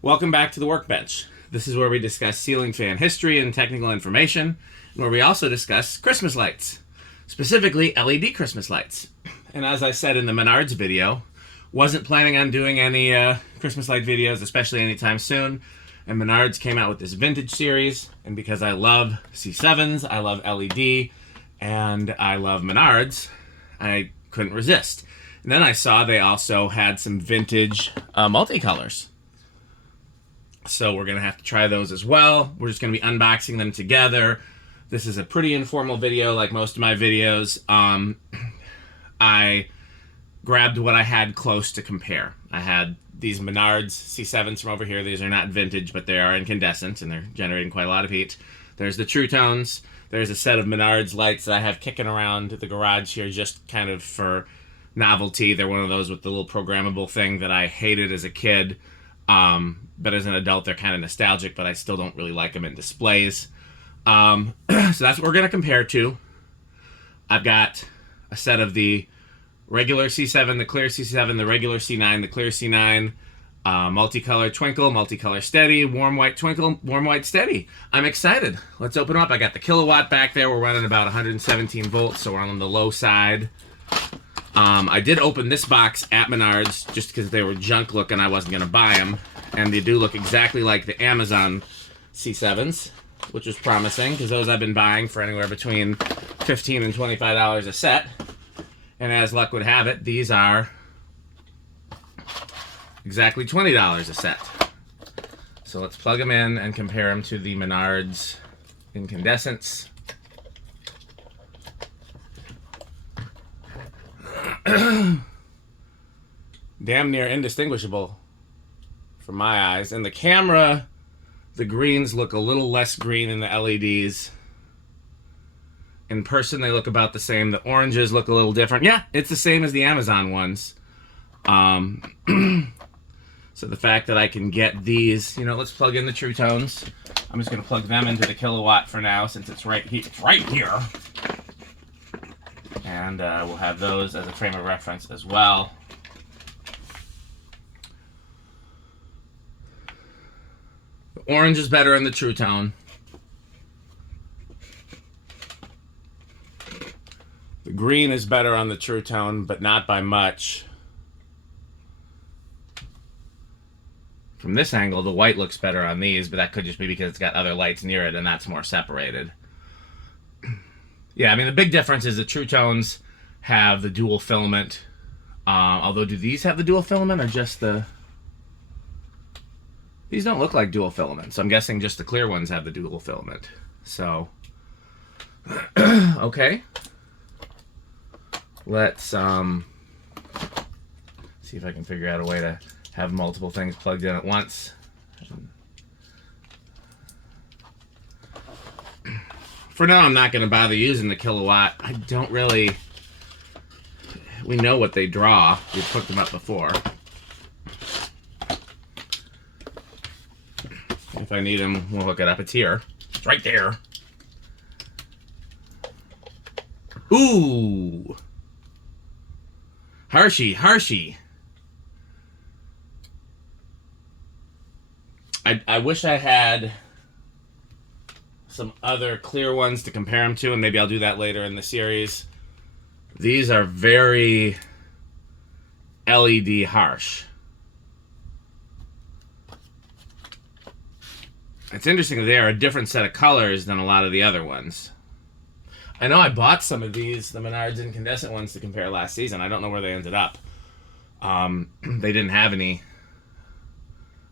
Welcome back to the Workbench. This is where we discuss ceiling fan history and technical information, and where we also discuss Christmas lights, specifically LED Christmas lights. And as I said in the Menards video, wasn't planning on doing any Christmas light videos, especially anytime soon. And Menards came out with this vintage series, and because I love C7s, I love LED, and I love Menards, I couldn't resist. And then I saw they also had some vintage multicolors. So we're going to have to try those as well. We're just going to be unboxing them together. This is a pretty informal video like most of my videos. I grabbed what I had close to compare. I had these Menards C7s from over here. These are not vintage, but they are incandescent, and they're generating quite a lot of heat. There's the Tru-Tones. There's a set of Menards lights that I have kicking around the garage here just kind of for novelty. They're one of those with the little programmable thing that I hated as a kid. But as an adult, they're kind of nostalgic, but I still don't really like them in displays. So that's what we're going to compare to. I've got a set of the regular C7, the clear C7, the regular C9, the clear C9, multicolor twinkle, multicolor steady, warm white twinkle, warm white steady. I'm excited. Let's open them up. I got the kilowatt back there. We're running about 117 volts, so we're on the low side. I did open this box at Menards just because they were junk looking. I wasn't going to buy them. And they do look exactly like the Amazon C7s, which is promising because those I've been buying for anywhere between $15 and $25 a set. And as luck would have it, these are exactly $20 a set. So let's plug them in and compare them to the Menards incandescents. Damn near indistinguishable from my eyes. In the camera, the greens look a little less green than the LEDs. In person, they look about the same. The oranges look a little different. Yeah, it's the same as the Amazon ones. So the fact that I can get these, let's plug in the Tru-Tones. I'm just going to plug them into the kilowatt for now since it's right here. It's right here. And we'll have those as a frame of reference as well. The orange is better in the Tru-Tone. The green is better on the Tru-Tone, but not by much. From this angle, the white looks better on these, but that could just be because it's got other lights near it, and that's more separated. Yeah, I mean, the big difference is the Tru-Tones have the dual filament. Although, do these have the dual filament or just the... These don't look like dual filament, so I'm guessing just the clear ones have the dual filament. So, okay. Let's see if I can figure out a way to have multiple things plugged in at once. For now, I'm not going to bother using the kilowatt. I don't really... We know what they draw. We've hooked them up before. If I need them, we'll hook it up. It's here. It's right there. Ooh! Harshy, harshy. I wish I had some other clear ones to compare them to, and maybe I'll do that later in the series. These are very LED harsh. It's interesting that they are a different set of colors than a lot of the other ones. I know I bought some of these, the Menards incandescent ones, to compare last season. I don't know where they ended up. They didn't have any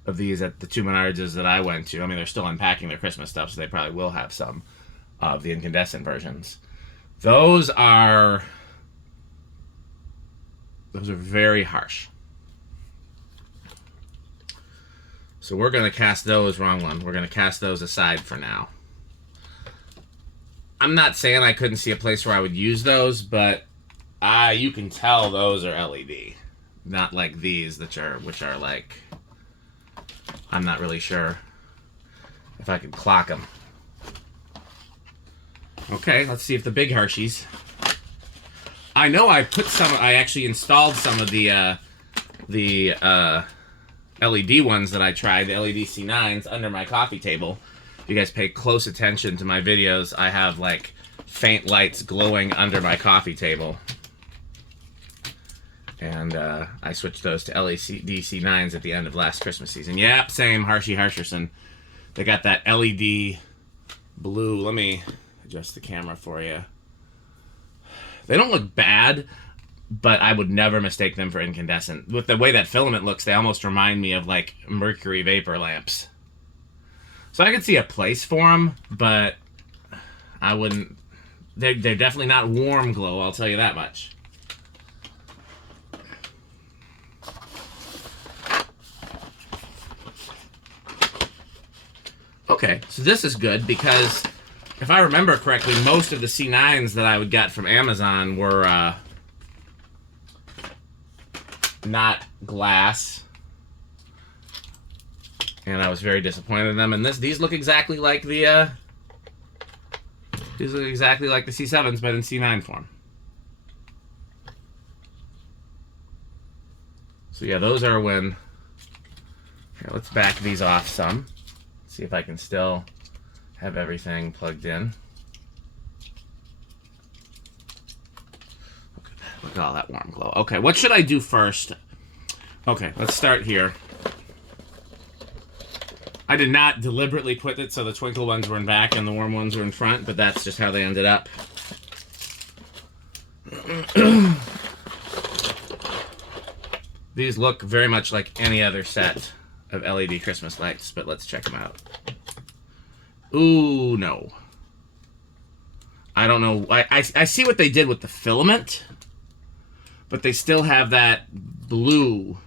of these at the two Menards that I went to. I mean, they're still unpacking their Christmas stuff, so they probably will have some of the incandescent versions. Those are very harsh. So we're going to cast those, wrong one. We're going to cast those aside for now. I'm not saying I couldn't see a place where I would use those, but you can tell those are LED. Not like these, which are like, I'm not really sure if I could clock them. Okay, let's see if the big Hershey's. I know I actually installed some of the LED ones that I tried, the LED C9s, under my coffee table. If you guys pay close attention to my videos, I have like faint lights glowing under my coffee table. And I switched those to LED C9s at the end of last Christmas season. Yep, same, Harshy Harsherson. They got that LED blue. Let me adjust the camera for you. They don't look bad, but I would never mistake them for incandescent. With the way that filament looks, they almost remind me of like mercury vapor lamps. So I could see a place for them, but I wouldn't. They're definitely not warm glow, I'll tell you that much. Okay, so this is good because if I remember correctly, most of the C9s that I would get from Amazon were not glass, and I was very disappointed in them. And these look exactly like the C7s, but in C9 form. So yeah, those are when. Here, let's back these off some. See if I can still have everything plugged in. Look at all that warm glow. Okay, what should I do first? Okay, let's start here. I did not deliberately put it so the twinkle ones were in back and the warm ones were in front, but that's just how they ended up. These look very much like any other set of LED Christmas lights, but let's check them out. Ooh, no. I don't know. I see what they did with the filament, but they still have that blue.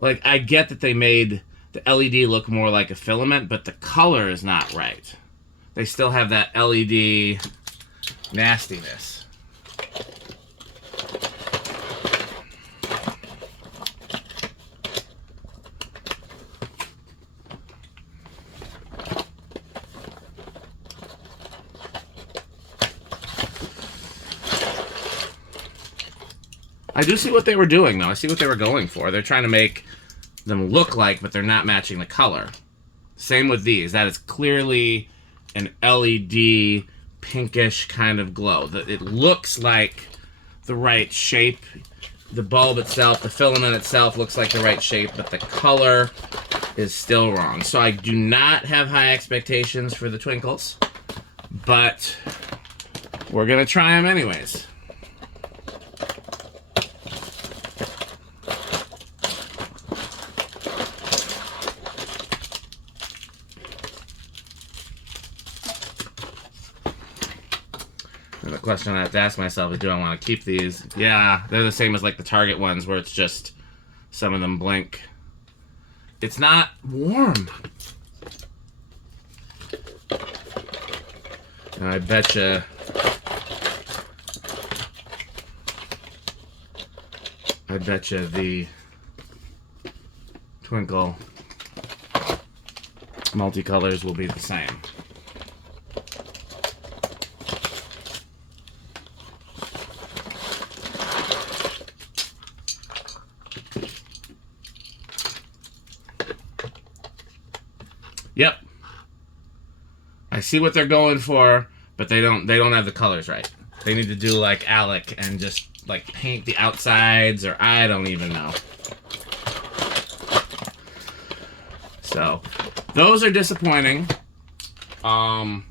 Like, I get that they made the LED look more like a filament, but the color is not right. They still have that LED nastiness. I do see what they were doing, though. I see what they were going for. They're trying to make them look like, but they're not matching the color. Same with these. That is clearly an LED pinkish kind of glow. It looks like the right shape. The bulb itself, the filament itself looks like the right shape, but the color is still wrong. So I do not have high expectations for the twinkles, but we're going to try them anyways. And the question I have to ask myself is, do I want to keep these? Yeah, they're the same as like the Target ones where it's just some of them blink. It's not warm. And I betcha the twinkle multicolors will be the same. Yep. I see what they're going for, but they don't have the colors right. They need to do like Alec and just like paint the outsides, or I don't even know. So those are disappointing. I'm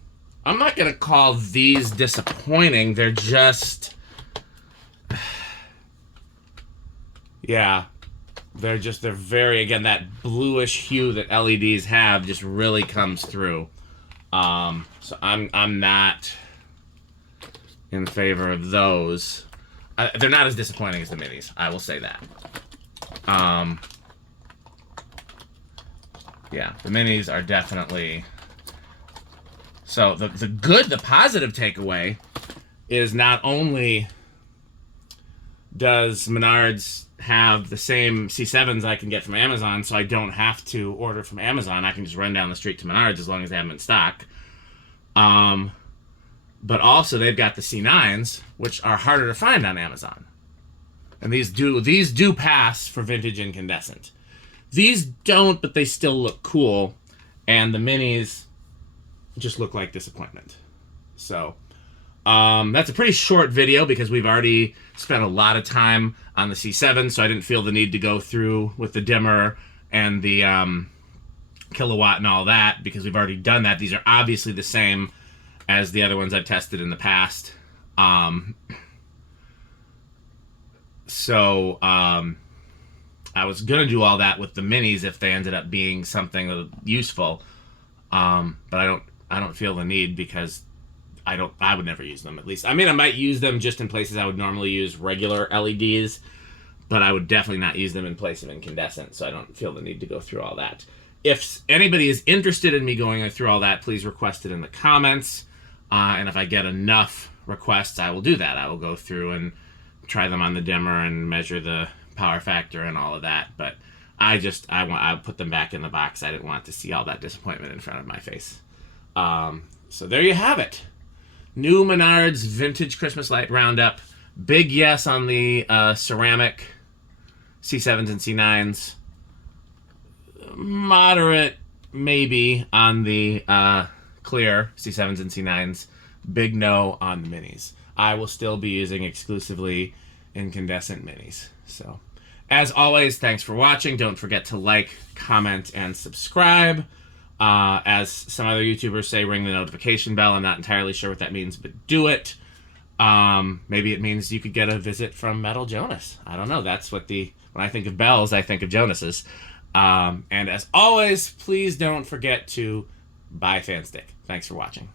not gonna call these disappointing. They're just, yeah. They're very, again, that bluish hue that LEDs have just really comes through. So I'm not in favor of those. They're not as disappointing as the minis, I will say that. Yeah, the minis are definitely... So the positive takeaway is not only does Menards have the same C7s I can get from Amazon, so I don't have to order from Amazon. I can just run down the street to Menards as long as they have them in stock. But also they've got the C9s, which are harder to find on Amazon. And these do pass for vintage incandescent. These don't, but they still look cool. And the minis just look like disappointment. So that's a pretty short video because we've already spent a lot of time on the C7, so I didn't feel the need to go through with the dimmer and the kilowatt and all that because we've already done that. These are obviously the same as the other ones I've tested in the past. So I was gonna do all that with the minis if they ended up being something useful, but I don't feel the need because I would never use them, at least. I mean, I might use them just in places I would normally use regular LEDs, but I would definitely not use them in place of incandescent, so I don't feel the need to go through all that. If anybody is interested in me going through all that, please request it in the comments, and if I get enough requests, I will do that. I will go through and try them on the dimmer and measure the power factor and all of that, but I put them back in the box. I didn't want to see all that disappointment in front of my face. So there you have it. New Menards Vintage Christmas Light Roundup. Big yes on the ceramic C7s and C9s. Moderate maybe on the clear C7s and C9s. Big no on the minis. I will still be using exclusively incandescent minis. So, as always, thanks for watching. Don't forget to like, comment, and subscribe. As some other YouTubers say, ring the notification bell. I'm not entirely sure what that means, but do it. Maybe it means you could get a visit from Metal Jonas. I don't know. That's what when I think of bells, I think of Jonas's. And as always, please don't forget to buy Fanstick. Thanks for watching.